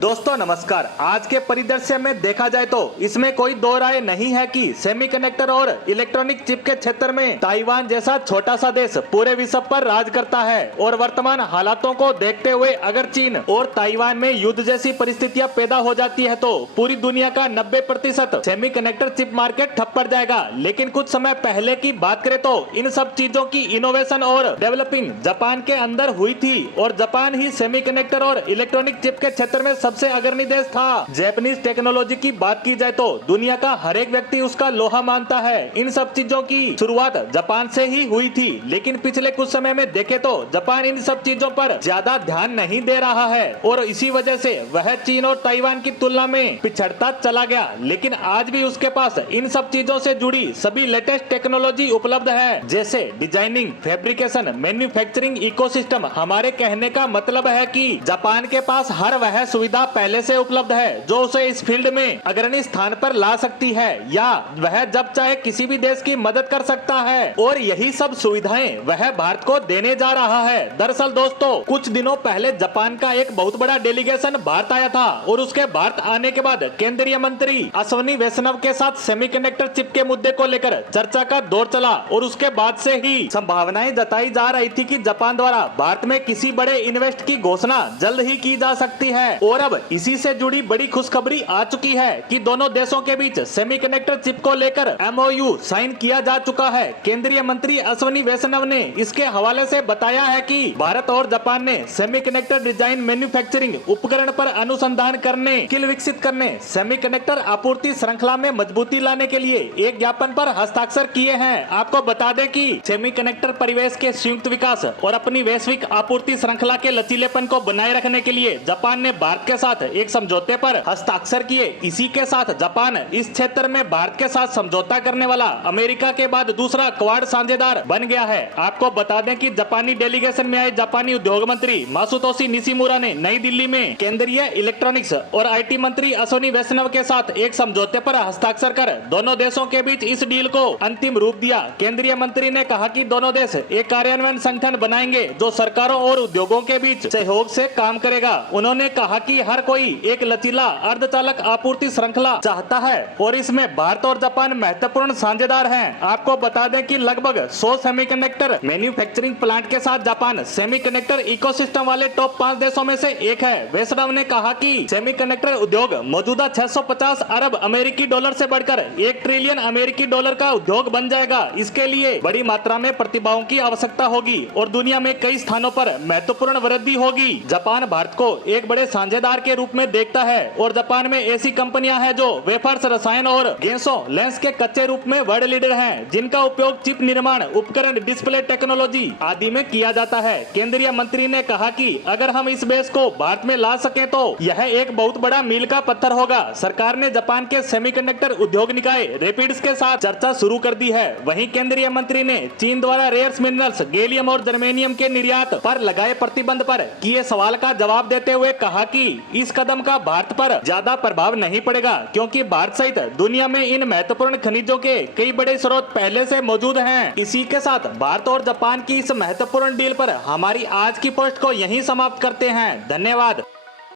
दोस्तों नमस्कार। आज के परिदृश्य में देखा जाए तो इसमें कोई दो राय नहीं है कि सेमीकंडक्टर और इलेक्ट्रॉनिक चिप के क्षेत्र में ताइवान जैसा छोटा सा देश पूरे विश्व पर राज करता है और वर्तमान हालातों को देखते हुए अगर चीन और ताइवान में युद्ध जैसी परिस्थितियां पैदा हो जाती है तो पूरी दुनिया का 90% सेमीकंडक्टर चिप मार्केट ठप पड़ जाएगा। लेकिन कुछ समय पहले की बात करें तो इन सब चीजों की इनोवेशन और डेवलपिंग जापान के अंदर हुई थी और जापान ही सेमीकंडक्टर और इलेक्ट्रॉनिक चिप के क्षेत्र में सबसे अग्रणी देश था। जापानीज टेक्नोलॉजी की बात की जाए तो दुनिया का हर एक व्यक्ति उसका लोहा मानता है। इन सब चीजों की शुरुआत जापान से ही हुई थी, लेकिन पिछले कुछ समय में देखे तो जापान इन सब चीजों पर ज्यादा ध्यान नहीं दे रहा है और इसी वजह से वह चीन और ताइवान की तुलना में पिछड़ता चला गया। लेकिन आज भी उसके पास इन सब चीजों से जुड़ी सभी लेटेस्ट टेक्नोलॉजी उपलब्ध है, जैसे डिजाइनिंग, फैब्रिकेशन, मैन्युफैक्चरिंग इकोसिस्टम। हमारे कहने का मतलब है कि जापान के पास हर वह सुविधा पहले से उपलब्ध है जो उसे इस फील्ड में अग्रणी स्थान पर ला सकती है या वह जब चाहे किसी भी देश की मदद कर सकता है और यही सब सुविधाएं वह भारत को देने जा रहा है। दरअसल दोस्तों, कुछ दिनों पहले जापान का एक बहुत बड़ा डेलीगेशन भारत आया था और उसके भारत आने के बाद केंद्रीय मंत्री अश्विनी वैष्णव के साथ सेमीकंडक्टर चिप के मुद्दे को लेकर चर्चा का दौर चला और उसके बाद से ही संभावनाएं जताई जा रही थी कि जापान द्वारा भारत में किसी बड़े इन्वेस्ट की घोषणा जल्द ही की जा सकती है। और अब इसी से जुड़ी बड़ी खुशखबरी आ चुकी है कि दोनों देशों के बीच सेमीकंडक्टर चिप को लेकर एमओयू साइन किया जा चुका है। केंद्रीय मंत्री अश्विनी वैष्णव ने इसके हवाले से बताया है कि भारत और जापान ने सेमीकंडक्टर डिजाइन, मैन्युफैक्चरिंग उपकरण पर अनुसंधान करने, स्किल विकसित करने, सेमीकंडक्टर आपूर्ति श्रृंखला में मजबूती लाने के लिए एक ज्ञापन पर हस्ताक्षर किए हैं। आपको बता दें कि सेमीकंडक्टर परिवेश के संयुक्त विकास और अपनी वैश्विक आपूर्ति श्रृंखला के लचीलेपन को बनाए रखने के लिए जापान ने भारत के साथ एक समझौते पर हस्ताक्षर किए। इसी के साथ जापान इस क्षेत्र में भारत के साथ समझौता करने वाला अमेरिका के बाद दूसरा क्वाड साझेदार बन गया है। आपको बता दें कि जापानी डेलीगेशन में आए जापानी उद्योग मंत्री मासुतोशी निशिमुरा ने नई दिल्ली में केंद्रीय इलेक्ट्रॉनिक्स और आईटी मंत्री अश्विनी वैष्णव के साथ एक समझौते पर हस्ताक्षर कर दोनों देशों के बीच इस डील को अंतिम रूप दिया। केंद्रीय मंत्री ने कहा कि दोनों देश एक कार्यान्वयन संगठन बनाएंगे जो सरकारों और उद्योगों के बीच सहयोग से काम करेगा। उन्होंने कहा कि हर कोई एक लचीला अर्धचालक आपूर्ति श्रृंखला चाहता है और इसमें भारत और जापान महत्वपूर्ण साझेदार हैं। आपको बता दें कि लगभग 100 सेमीकंडक्टर मैन्युफैक्चरिंग प्लांट के साथ जापान सेमीकंडक्टर इकोसिस्टम वाले टॉप 5 देशों में से एक है। वैष्णव ने कहा कि सेमीकंडक्टर उद्योग मौजूदा 650 अरब अमेरिकी डॉलर से बढ़कर 1 ट्रिलियन अमेरिकी डॉलर का उद्योग बन जाएगा। इसके लिए बड़ी मात्रा में प्रतिभाओं की आवश्यकता होगी और दुनिया में कई स्थानों पर महत्वपूर्ण वृद्धि होगी। जापान भारत को एक बड़े साझेदार के रूप में देखता है और जापान में ऐसी कंपनियां हैं जो वेफर्स, रसायन और गैसों, लेंस के कच्चे रूप में वर्ल्ड लीडर हैं, जिनका उपयोग चिप निर्माण, उपकरण, डिस्प्ले टेक्नोलॉजी आदि में किया जाता है। केंद्रीय मंत्री ने कहा कि अगर हम इस बेस को भारत में ला सके तो यह एक बहुत बड़ा मील का पत्थर होगा। सरकार ने जापान के सेमीकंडक्टर उद्योग निकाय रैपिड्स के साथ चर्चा शुरू कर दी है। वहीं केंद्रीय मंत्री ने चीन द्वारा रेयर्स मिनरल्स, गैलियम और जर्मेनियम के निर्यात पर लगाए प्रतिबंध पर किए सवाल का जवाब देते हुए कहा कि इस कदम का भारत पर ज्यादा प्रभाव नहीं पड़ेगा, क्योंकि भारत सहित दुनिया में इन महत्वपूर्ण खनिजों के कई बड़े स्रोत पहले से मौजूद हैं। इसी के साथ भारत और जापान की इस महत्वपूर्ण डील पर हमारी आज की पोस्ट को यहीं समाप्त करते हैं। धन्यवाद।